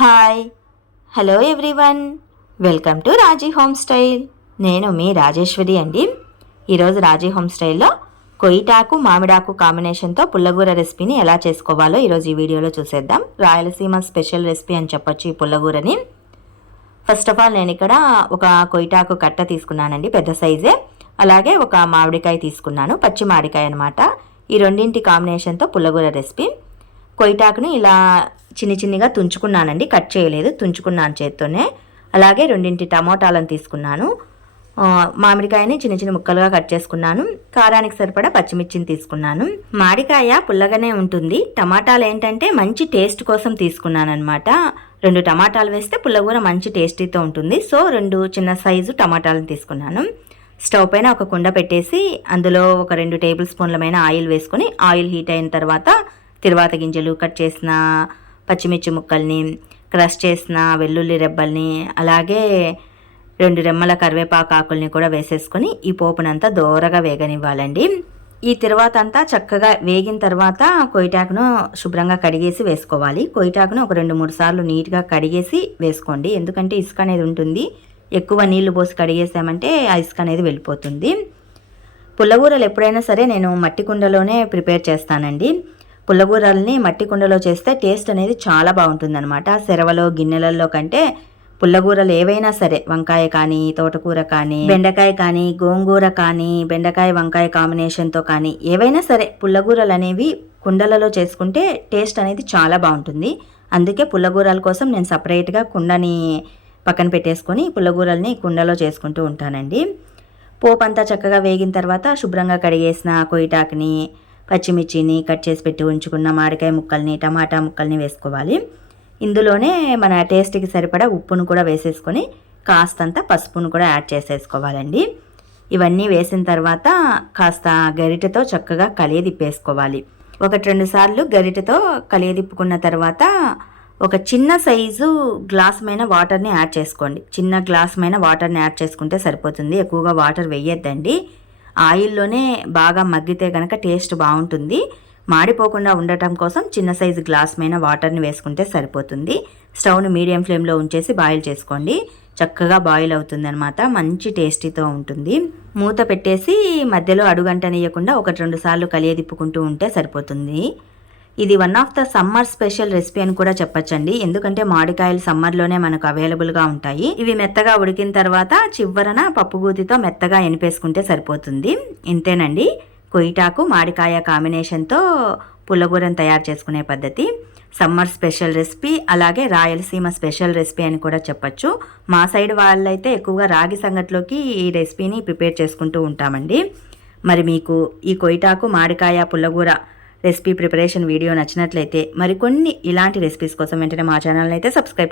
Hi hello everyone, welcome to Raji home style. నేను మీ రాజేశ్వరి అండి. ఈరోజు రాజీ హోమ్ స్టైల్లో కొయ్యిటాకు మామిడాకు కాంబినేషన్తో పుల్లగూర రెసిపీని ఎలా చేసుకోవాలో ఈరోజు ఈ వీడియోలో చూసేద్దాం. రాయలసీమ స్పెషల్ రెసిపీ అని చెప్పొచ్చు ఈ పుల్లగూరని. ఫస్ట్ ఆఫ్ ఆల్ నేను ఇక్కడ ఒక కొయ్యిటాకు కట్ట తీసుకున్నానండి, పెద్ద సైజే. అలాగే ఒక మామిడికాయ తీసుకున్నాను, పచ్చి మామిడికాయ అనమాట. ఈ రెండింటి కాంబినేషన్తో పుల్లగూర రెసిపీ. కొయ్యిటాకుని ఇలా చిన్నిగా తుంచుకున్నానండి, కట్ చేయలేదు, తుంచుకున్నాను చేత్తోనే. అలాగే రెండింటి టమోటాలను తీసుకున్నాను. మామిడికాయని చిన్న ముక్కలుగా కట్ చేసుకున్నాను. కారానికి సరిపడా పచ్చిమిర్చిని తీసుకున్నాను. మామిడికాయ పుల్లగానే ఉంటుంది. టమాటాలు ఏంటంటే మంచి టేస్ట్ కోసం తీసుకున్నాను అనమాట. 2 టమాటాలు వేస్తే పుల్లగూర మంచి టేస్టీతో ఉంటుంది. సో 2 చిన్న సైజు టమాటాలను తీసుకున్నాను. స్టవ్ పైన ఒక కుండ పెట్టేసి అందులో ఒక 2 టేబుల్ స్పూన్లమైన ఆయిల్ వేసుకొని, ఆయిల్ హీట్ అయిన తర్వాత తిరువాత గింజలు, కట్ చేసిన పచ్చిమిర్చి ముక్కల్ని, క్రష్ చేసిన వెల్లుల్లి రెబ్బల్ని, అలాగే 2 రెమ్మల కరివేపాకు ఆకుల్ని కూడా వేసేసుకొని ఈ పోపునంతా దోరగా వేగనివ్వాలండి. ఈ తిరువాత అంతా చక్కగా వేగిన తర్వాత కొయ్యిటాకును శుభ్రంగా కడిగేసి వేసుకోవాలి. కొయ్యిటాకును ఒక 2-3 సార్లు నీట్గా కడిగేసి వేసుకోండి, ఎందుకంటే ఇసుక అనేది ఉంటుంది. ఎక్కువ నీళ్లు పోసి కడిగేసామంటే ఆ ఇసుక అనేది వెళ్ళిపోతుంది. పుల్లగూరలు ఎప్పుడైనా సరే నేను మట్టి కుండలోనే ప్రిపేర్ చేస్తానండి. పుల్లగూరల్ని మట్టి కుండలో చేస్తే టేస్ట్ అనేది చాలా బాగుంటుందన్నమాట. సెరవలో గిన్నెలలో కంటే పుల్లగూరలు ఏవైనా సరే, వంకాయ కానీ, తోటకూర కానీ, బెండకాయ కానీ, గోంగూర కానీ, బెండకాయ వంకాయ కాంబినేషన్తో కానీ ఏవైనా సరే పుల్లగూరలు అనేవి కుండలలో చేసుకుంటే టేస్ట్ అనేది చాలా బాగుంటుంది. అందుకే పుల్లగూరల కోసం నేను సపరేట్గా కుండని పక్కన పెట్టేసుకొని పుల్లగూరల్ని కుండలో చేసుకుంటూ ఉంటానండి. పోపు అంతా చక్కగా వేగిన తర్వాత శుభ్రంగా కడిగేసిన కొయ్యిటాకుని, పచ్చిమిర్చిని, కట్ చేసి పెట్టి ఉంచుకున్న మామిడికాయ ముక్కల్ని, టమాటా ముక్కల్ని వేసుకోవాలి. ఇందులోనే మన టేస్ట్కి సరిపడా ఉప్పును కూడా వేసేసుకొని కాస్తంత పసుపును కూడా యాడ్ చేసేసుకోవాలండి. ఇవన్నీ వేసిన తర్వాత కాస్త గరిటెతో చక్కగా కలియదిప్పేసుకోవాలి. 1-2 సార్లు గరిటెతో కలియదిప్పుకున్న తర్వాత ఒక చిన్న సైజు గ్లాసుమైన వాటర్ని యాడ్ చేసుకోండి. చిన్న గ్లాసుమైన వాటర్ని యాడ్ చేసుకుంటే సరిపోతుంది, ఎక్కువగా వాటర్ వేయొద్దండి. ఆయిల్లోనే బాగా మగ్గితే కనుక టేస్ట్ బాగుంటుంది. మాడిపోకుండా ఉండటం కోసం చిన్న సైజు గ్లాసుమైన వాటర్ని వేసుకుంటే సరిపోతుంది. స్టవ్ని మీడియం ఫ్లేమ్లో ఉంచేసి బాయిల్ చేసుకోండి. చక్కగా బాయిల్ అవుతుందన్నమాట, మంచి టేస్టీతో ఉంటుంది. మూత పెట్టేసి మధ్యలో అడుగంటనియకుండా 1-2 సార్లు కలియదిప్పుకుంటూ ఉంటే సరిపోతుంది. ఇది one of the summer special recipe అని కూడా చెప్పచ్చండి, ఎందుకంటే మామిడికాయలు సమ్మర్లోనే మనకు అవైలబుల్గా ఉంటాయి. ఇవి మెత్తగా ఉడికిన తర్వాత చివరన పప్పుగూతితో మెత్తగా ఎనిపేసుకుంటే సరిపోతుంది. ఇంతేనండి, కొయ్యిటాకు మామిడికాయ కాంబినేషన్తో పుల్లగూరను తయారు చేసుకునే పద్ధతి. సమ్మర్ స్పెషల్ రెసిపీ, అలాగే రాయలసీమ స్పెషల్ రెసిపీ అని కూడా చెప్పచ్చు. మా సైడ్ వాళ్ళైతే ఎక్కువగా రాగి సంగట్లోకి ఈ రెసిపీని ప్రిపేర్ చేసుకుంటూ ఉంటామండి. మరి మీకు ఈ కొయ్యిటాకు మామిడికాయ పుల్లగూర రెసిపీ ప్రిపరేషన్ వీడియో నచ్చినట్లయితే మరికొన్ని ఇలాంటి రెసిపీస్ కోసం వెంటనే మా ఛానల్ని అయితే సబ్స్క్రైబ్